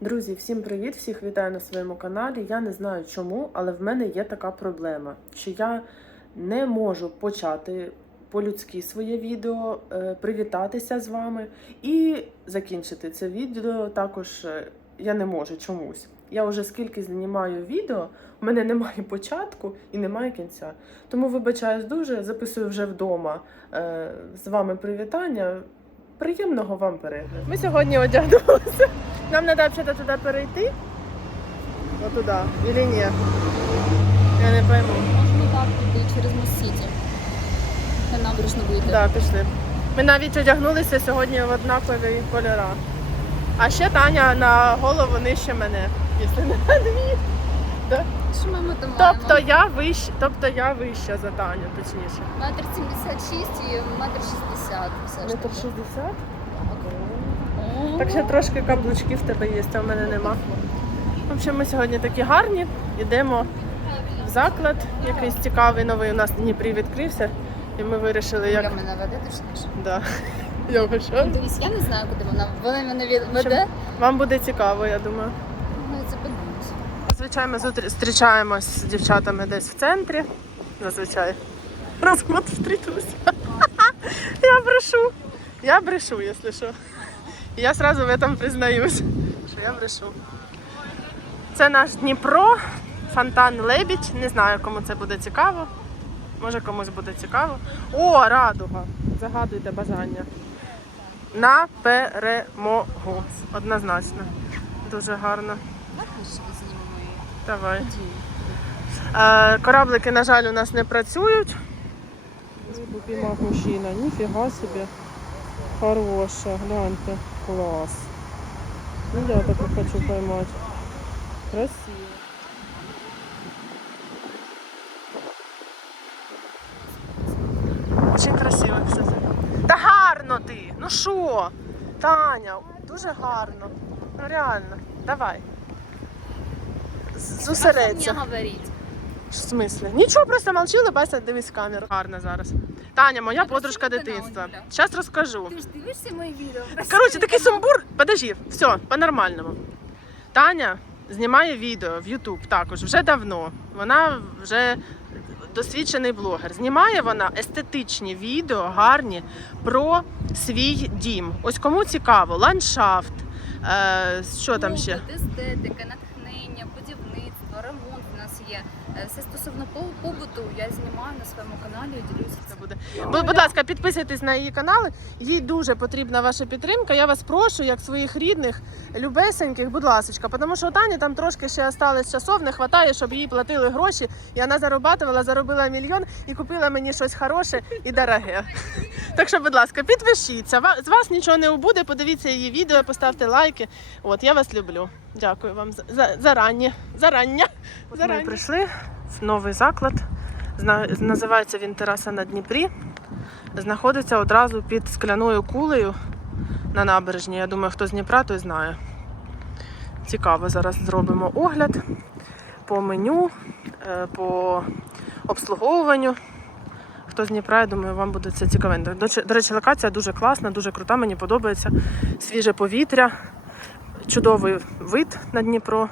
Друзі, всім привіт! Всіх вітаю на своєму каналі. Я не знаю чому, але в мене є така проблема, що я не можу почати по-людськи своє відео, е, привітатися з вами і закінчити це відео. Також е, я не можу чомусь. Я вже скільки знімаю відео, у мене немає початку і немає кінця. Тому вибачаюсь дуже, записую вже вдома е, з вами привітання. Приємного вам перегляду. Ми сьогодні одягнулися. Нам треба взагалі туди перейти. Ось туди. Или ні? Я не пойму. Можна так піти через Мост-Сіті. На набережну вийти. Так, да, пішли. Ми навіть одягнулися сьогодні в однакові кольора. А ще Таня на голову нижче мене, якщо не дві. Що ми там Тобто я вищ, тобто я вища за Таню, точніше. Метр 76 і метр 60 все ж Метр шістдесят? Так ще трошки каблучків в тебе є, а в мене нема. В общем, ми сьогодні такі гарні. Йдемо в заклад, якийсь цікавий новий. У нас в Дніпрі відкрився, і ми вирішили, Як... як. мене веде, точніше. Да. Його що? Дивись, я не знаю, куди вона. Вона мене від- веде. Вам буде цікаво, я думаю. Ну, це подивимось. Зазвичай ми зутр- зустрічаємось з дівчатами десь в центрі. Зазвичай. Розход встрітилися. Я брешу. Я брешу, якщо що. Я одразу в этом признаюсь, що я брешу. Це наш Дніпро, фонтан Лебідь. Не знаю, кому це буде цікаво. Може комусь буде цікаво. О, радуга! Загадуйте бажання. На перемогу. Однозначно. Дуже гарно. Давай. Е, кораблики, на жаль, у нас не працюють. Піймав мужчина, ніфіга собі. Хороша, гляньте, клас. Ну я таку хочу поймати. Красиво. Очень красиво, кстати. Та гарно ти! Ну що? Таня, дуже гарно. Ну реально. Давай. Зосередься. Що мені говорити? В смислі? Нічого, просто молчи, улыбайся, дивись в камеру. Гарно зараз. Таня, моя Я подружка дитинства. Зараз розкажу. Ти ж дивишся мої відео? Коротше, такий сумбур. Подожди, все, по-нормальному. Таня знімає відео в YouTube також вже давно. Вона вже досвідчений блогер. Знімає вона естетичні відео, гарні про свій дім. Ось кому цікаво, ландшафт. Е, що там ще? Побут, естетика, натхнення, будівництво, ремонт у нас є. Е, Все стосовно по- побуту я знімаю на своєму каналі і ділюся. Буде. Бу- Будь ласка, підписуйтесь на її канали. Їй дуже потрібна ваша підтримка. Я вас прошу, як своїх рідних, любесеньких, будь ласка, тому що у Тані там трошки ще осталось часов, не вистачає, щоб їй платили гроші. І вона зарабатувала, заробила мільйон і купила мені щось хороше і дороге. Так що, будь ласка, підпишіться. З вас нічого не убуде. Подивіться її відео, поставте лайки. От я вас люблю. Дякую вам за, за, зарані. Зарання. Ми прийшли в новий заклад. Називається він Тераса на Дніпрі. Знаходиться одразу під скляною кулею на набережні. Я думаю, хто з Дніпра, той знає. Цікаво, зараз зробимо огляд по меню, е, по обслуговуванню. Хто з Дніпра, я думаю, вам буде це цікавенько. До речі, локація дуже класна, дуже крута, мені подобається. Свіже повітря, чудовий вид на Дніпро.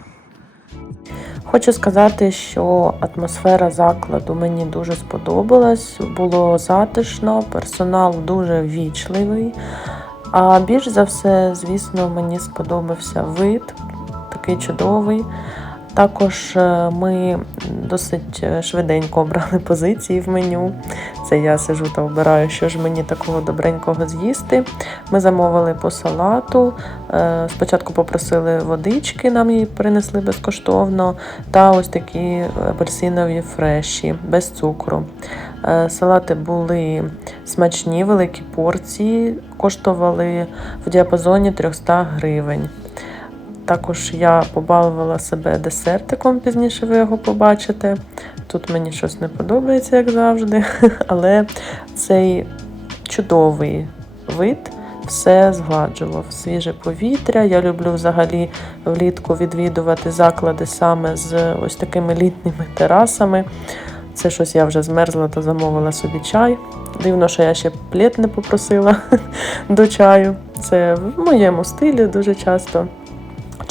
Хочу сказати, що атмосфера закладу мені дуже сподобалась. Було затишно, персонал дуже ввічливий. А більш за все, звісно, мені сподобався вид, такий чудовий. Також е, ми досить е, швиденько обрали позиції в меню. Це я сижу та обираю, що ж мені такого добренького з'їсти. Ми замовили по салату. Е, Спочатку попросили водички, нам її принесли безкоштовно, та ось такі апельсинові фреші без цукру. Салати були смачні, великі порції, коштували в діапазоні 300 гривень. Також я побалувала себе десертиком, пізніше ви його побачите. Тут мені щось не подобається, як завжди, але цей чудовий вид все згладжував. Свіже повітря. Я люблю взагалі влітку відвідувати заклади саме з ось такими літніми терасами. Це щось я вже змерзла та замовила собі чай. Дивно, що я ще плед не попросила до чаю. Це в моєму стилі дуже часто.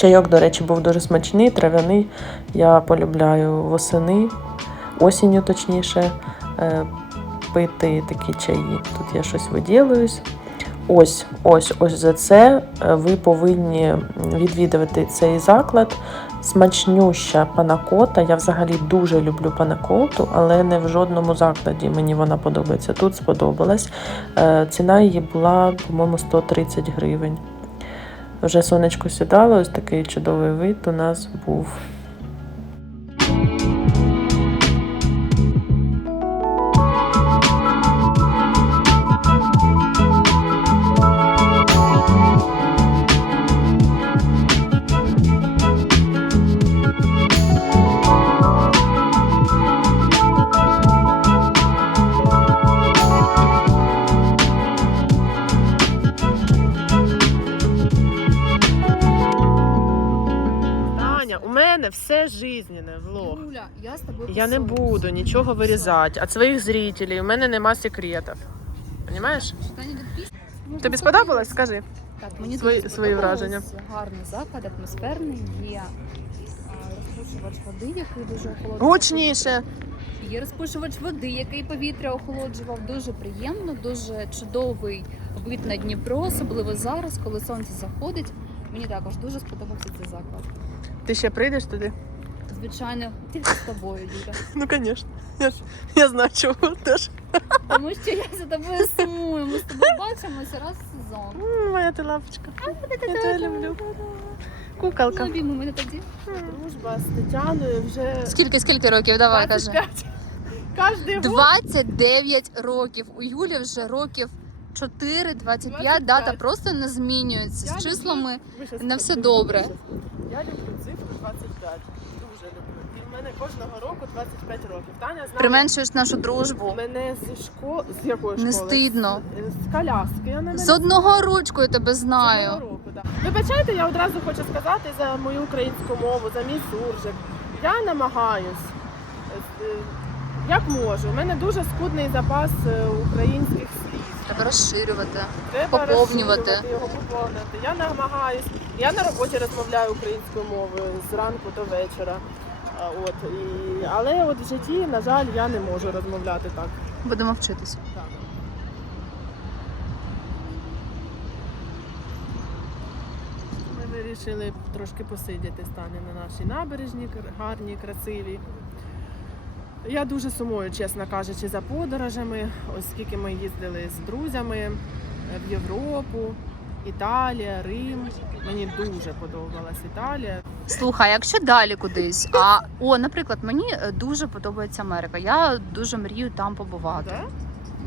Чайок, до речі, був дуже смачний, трав'яний. Я полюбляю восени, осінню точніше, е, пити такі чаї. Тут я щось виділююсь. Ось, ось, ось за це е, ви повинні відвідувати цей заклад. Смачнюща панакота. Я взагалі дуже люблю панакоту, але не в жодному закладі мені вона подобається. Тут сподобалась. Е, Ціна її була, по-моєму, 130 гривень. Вже сонечко сідало, ось такий чудовий вид у нас був. Таня, у мене все жизненне влог. Юля, я з тобою Я не буду нічого вирізати. Від своїх зрителей у мене нема секретів. Можна Тобі сподобалось? Скажи. Так, мені Свої- свої враження. Гарний заклад, атмосферний, є розпушувач води, який дуже охолоджує. Гучніше. Є розпушувач води, який повітря охолоджував. Дуже приємно, дуже чудовий вид на Дніпро, особливо зараз, коли сонце заходить. Мені також дуже сподобався цей заклад. Ти ще прийдеш туди? Звичайно, тільки з тобою, Юля. Ну, звісно. Я ж я знаю, чого теж. Тому що я за тобою сумую. Ми з тобою бачимося раз в сезон. М, Моя ти лапочка. Я тебе люблю. Куколка. Любимо мене тоді. Дружба з Тетяною вже Скільки, скільки років? Давай, кажи. 25. Кожний год. 29 років. У Юлі вже років 4, 25, дата просто не змінюється. З числами на все добре. Я люблю цифру 25. Дуже люблю. І в мене кожного року 25 років. Таня знає применшуєш нашу дружбу. мене зі школи. З якої Не стидно. З, з коляски. Я не З одного ручкою тебе знаю. Цього року, да. Вибачайте, я одразу хочу сказати за мою українську мову, за мій суржик. Я намагаюсь, е, е, як можу. У мене дуже скудний запас е, українських. Треба розширювати. Треба Поповнювати. розширювати його поповнювати. Я намагаюсь. Я на роботі розмовляю українською мовою зранку до вечора. А, От, і... Але от в житті, на жаль, я не можу розмовляти так. Будемо вчитися. Так. Ми вирішили трошки посидіти стане на нашій набережні, кр- гарній, красивій. Я дуже сумую, чесно кажучи, за подорожами, оскільки ми їздили з друзями е, в Європу, Італія, Рим. Мені дуже подобалась Італія. Слухай, якщо далі кудись, а о, наприклад, мені е, дуже подобається Америка. Я дуже мрію там побувати. Да?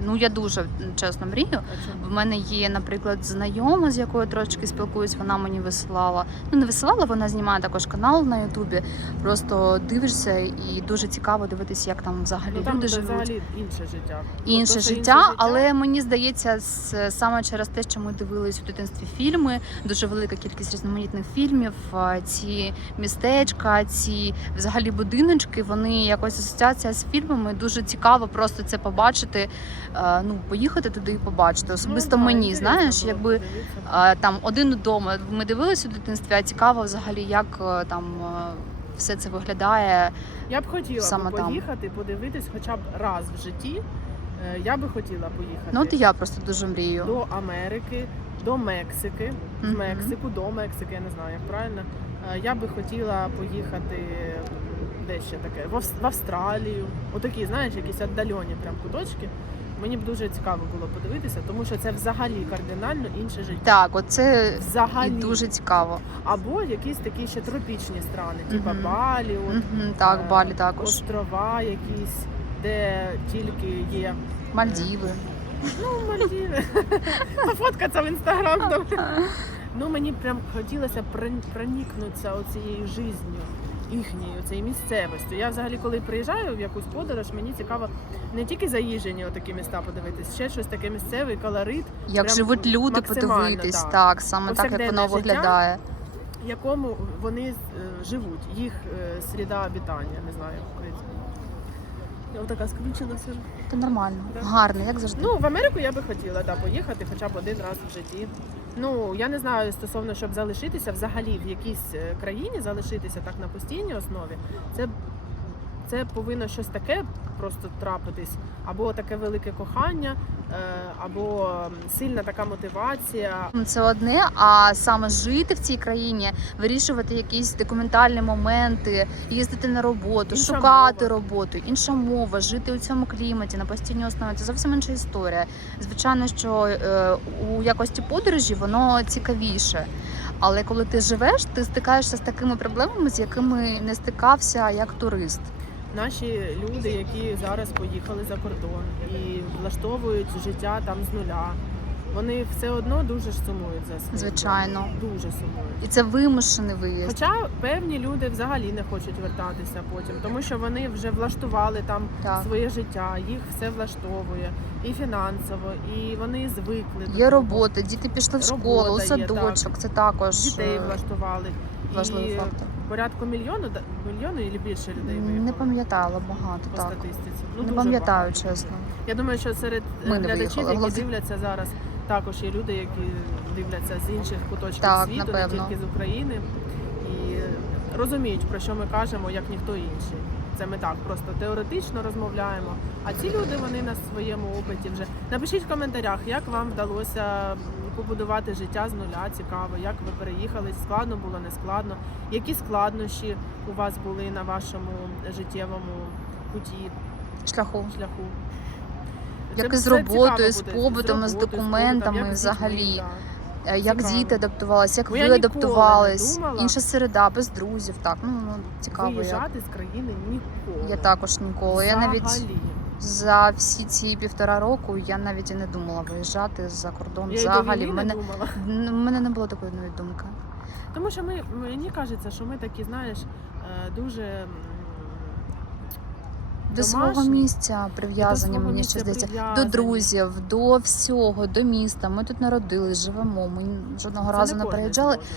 Ну я дуже чесно мрію. В мене є, наприклад, знайома, з якою трошки спілкуюсь, вона мені висилала. Ну не висилала, вона знімає також канал на Ютубі. Просто дивишся і дуже цікаво дивитися, як там взагалі Ну, там люди живуть. взагалі інше життя. Інше Тобто це життя, але мені здається, саме через те, що ми дивились у дитинстві фільми, дуже велика кількість різноманітних фільмів. Ці містечка, ці взагалі будиночки, вони якось асоціація з фільмами. Дуже цікаво просто це побачити. Е, Ну, поїхати туди і побачити. Особисто Ну, мені, знаєш, якби там один вдома. Ми дивились у дитинстві, а цікаво взагалі, як е, там е, все це виглядає. Я б хотіла саме би там. поїхати, подивитись хоча б раз в житті. Е, Я би хотіла поїхати Ну, от і я просто дуже мрію. до Америки, до Мексики, з Мгм. Мексику до Мексики, я не знаю, як правильно. Е, Я би хотіла поїхати де ще таке, в в Австралію. Отакі, знаєш, якісь віддалені прям куточки. Мені б дуже цікаво було подивитися, тому що це взагалі кардинально інше життя. Так, оце і Взагалі. дуже цікаво. Або якісь такі ще тропічні страни, типа Мгм. Балі, от, Мгм, Так, е, Балі також. острова якісь, де тільки є Мальдіви. ну, Мальдіви. Пофоткатися в інстаграм. там. Ну мені прям хотілося прон- проникнутися оцією життю їхньою, цією місцевістю. Я взагалі, коли приїжджаю в якусь подорож, мені цікаво не тільки заїжджені отакі міста подивитись, ще щось таке місцевий колорит, Як Прям живуть люди, подивитись, так. так, саме так, як воно життя. виглядає. в якому вони е, живуть, їх е, среда обітання, не знаю, українською. Я отака скручена сижу. Це нормально. Да. Гарно, як завжди. Ну, в Америку я би хотіла да, поїхати хоча б один раз в житті. Ну я не знаю стосовно, щоб залишитися взагалі в якійсь е, країні, залишитися так на постійній основі. Це, це повинно щось таке просто трапитись, або таке велике кохання, або сильна така мотивація. Це одне, а саме жити в цій країні, вирішувати якісь документальні моменти, їздити на роботу, Інша шукати мова. роботу, інша мова, жити у цьому кліматі на постійній основі. Це зовсім інша історія. Звичайно, що е, у якості подорожі воно цікавіше. Але коли ти живеш, ти стикаєшся з такими проблемами, з якими не стикався як турист. Наші люди, які зараз поїхали за кордон і влаштовують життя там з нуля, вони все одно дуже ж сумують за своїм Звичайно. дуже сумують. І це вимушений виїзд. Хоча певні люди взагалі не хочуть вертатися потім, тому що вони вже влаштували там Так. своє життя, їх все влаштовує і фінансово, і вони звикли. Є того. робота, діти пішли в школу, у Робота є, садочок. Це також Дітей е, влаштували. важливий і фактор. Порядку мільйону мільйону і більше людей Не виїхало пам'ятаю, але багато по так. статистиці. Ну, Не пам'ятаю, багато. чесно. Я думаю, що серед е, Ми глядачів, які дивляться зараз, також є люди, які дивляться з інших куточків Так, світу, напевно. не тільки з України, і розуміють, про що ми кажемо, як ніхто інший. Це ми так просто теоретично розмовляємо. А ці люди вони на своєму опиті вже. Напишіть в коментарях, як вам вдалося побудувати життя з нуля. Цікаво, як ви переїхали, складно було, не складно. Які складнощі у вас були на вашому життєвому путі, Шляху. шляху? Як Це- з роботою, з побутом, з роботою, документами побутом, як взагалі. дітьми. Е, Як Цікаво. діти адаптувалися, як Бо ви адаптувались, інша середа, без друзів. Так, ну, ну цікаво. Як. Виїжджати з країни ніколи. Я також ніколи. Я навіть Взагалі. За всі ці півтора року я навіть і не думала виїжджати за кордон. Я Взагалі, в не мене в мене не було такої навіть думки. Тому що ми, мені кажеться, що ми такі, знаєш, е, дуже До свого місця прив'язані, мені місця ще здається, до друзів, до всього, до міста. Ми тут народились, живемо. Ми жодного це разу не кожен переїжджали. зможе.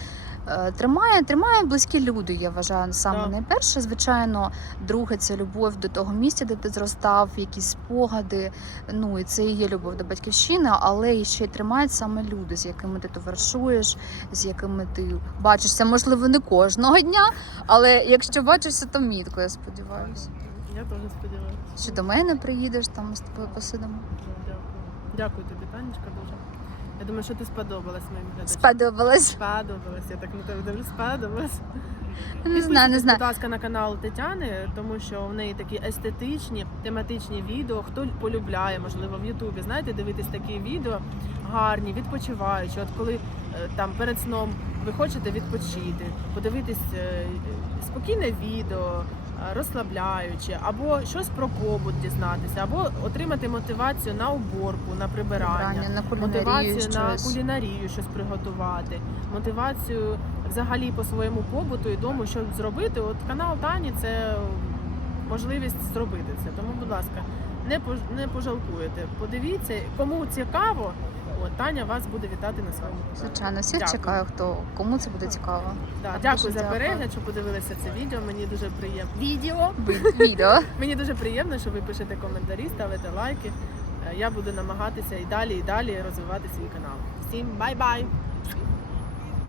Е, Тримає, тримає близькі люди, я вважаю, саме Так. найперше. Звичайно, друге це любов до того місця, де ти зростав, якісь спогади. Ну і це і є любов до батьківщини, але і ще й тримають саме люди, з якими ти товаришуєш, з якими ти бачишся, можливо, не кожного дня, але якщо бачишся, то мітко, я сподіваюся. Я теж сподіваюся. Що до мене приїдеш, там з тобою посидимо. Дякую. Дякую тобі, Танечка, дуже. Я думаю, що ти сподобалась моїм глядачам. Сподобалось. Сподобалась, я так на тебе дивлюсь, сподобалась. Не знаю, не знаю. Будь ласка, на канал Тетяни, тому що в неї такі естетичні, тематичні відео. Хто полюбляє, можливо, в Ютубі. Знаєте, дивитись такі відео гарні, відпочиваючі. От коли е, там перед сном ви хочете відпочити, подивитись е, спокійне відео, розслабляюче, або щось про побут дізнатися, або отримати мотивацію на уборку, на прибирання. Прибрання, на Мотивацію на кулінарію щось приготувати, мотивацію взагалі по своєму побуту і дому, що зробити. От канал Тані це можливість зробити це. Тому, будь ласка, не пожалкуєте. Подивіться, кому цікаво, от Таня вас буде вітати на своєму каналі. Звичайно, всіх Дякую. чекаю, хто кому це буде цікаво. Да, Так, дякую за дякую. перегляд, що подивилися це відео. Мені дуже приємно. Відео Відео. мені дуже приємно, що ви пишете коментарі, ставите лайки. Е, Я буду намагатися і далі, і далі розвивати свій канал. Всім бай-бай!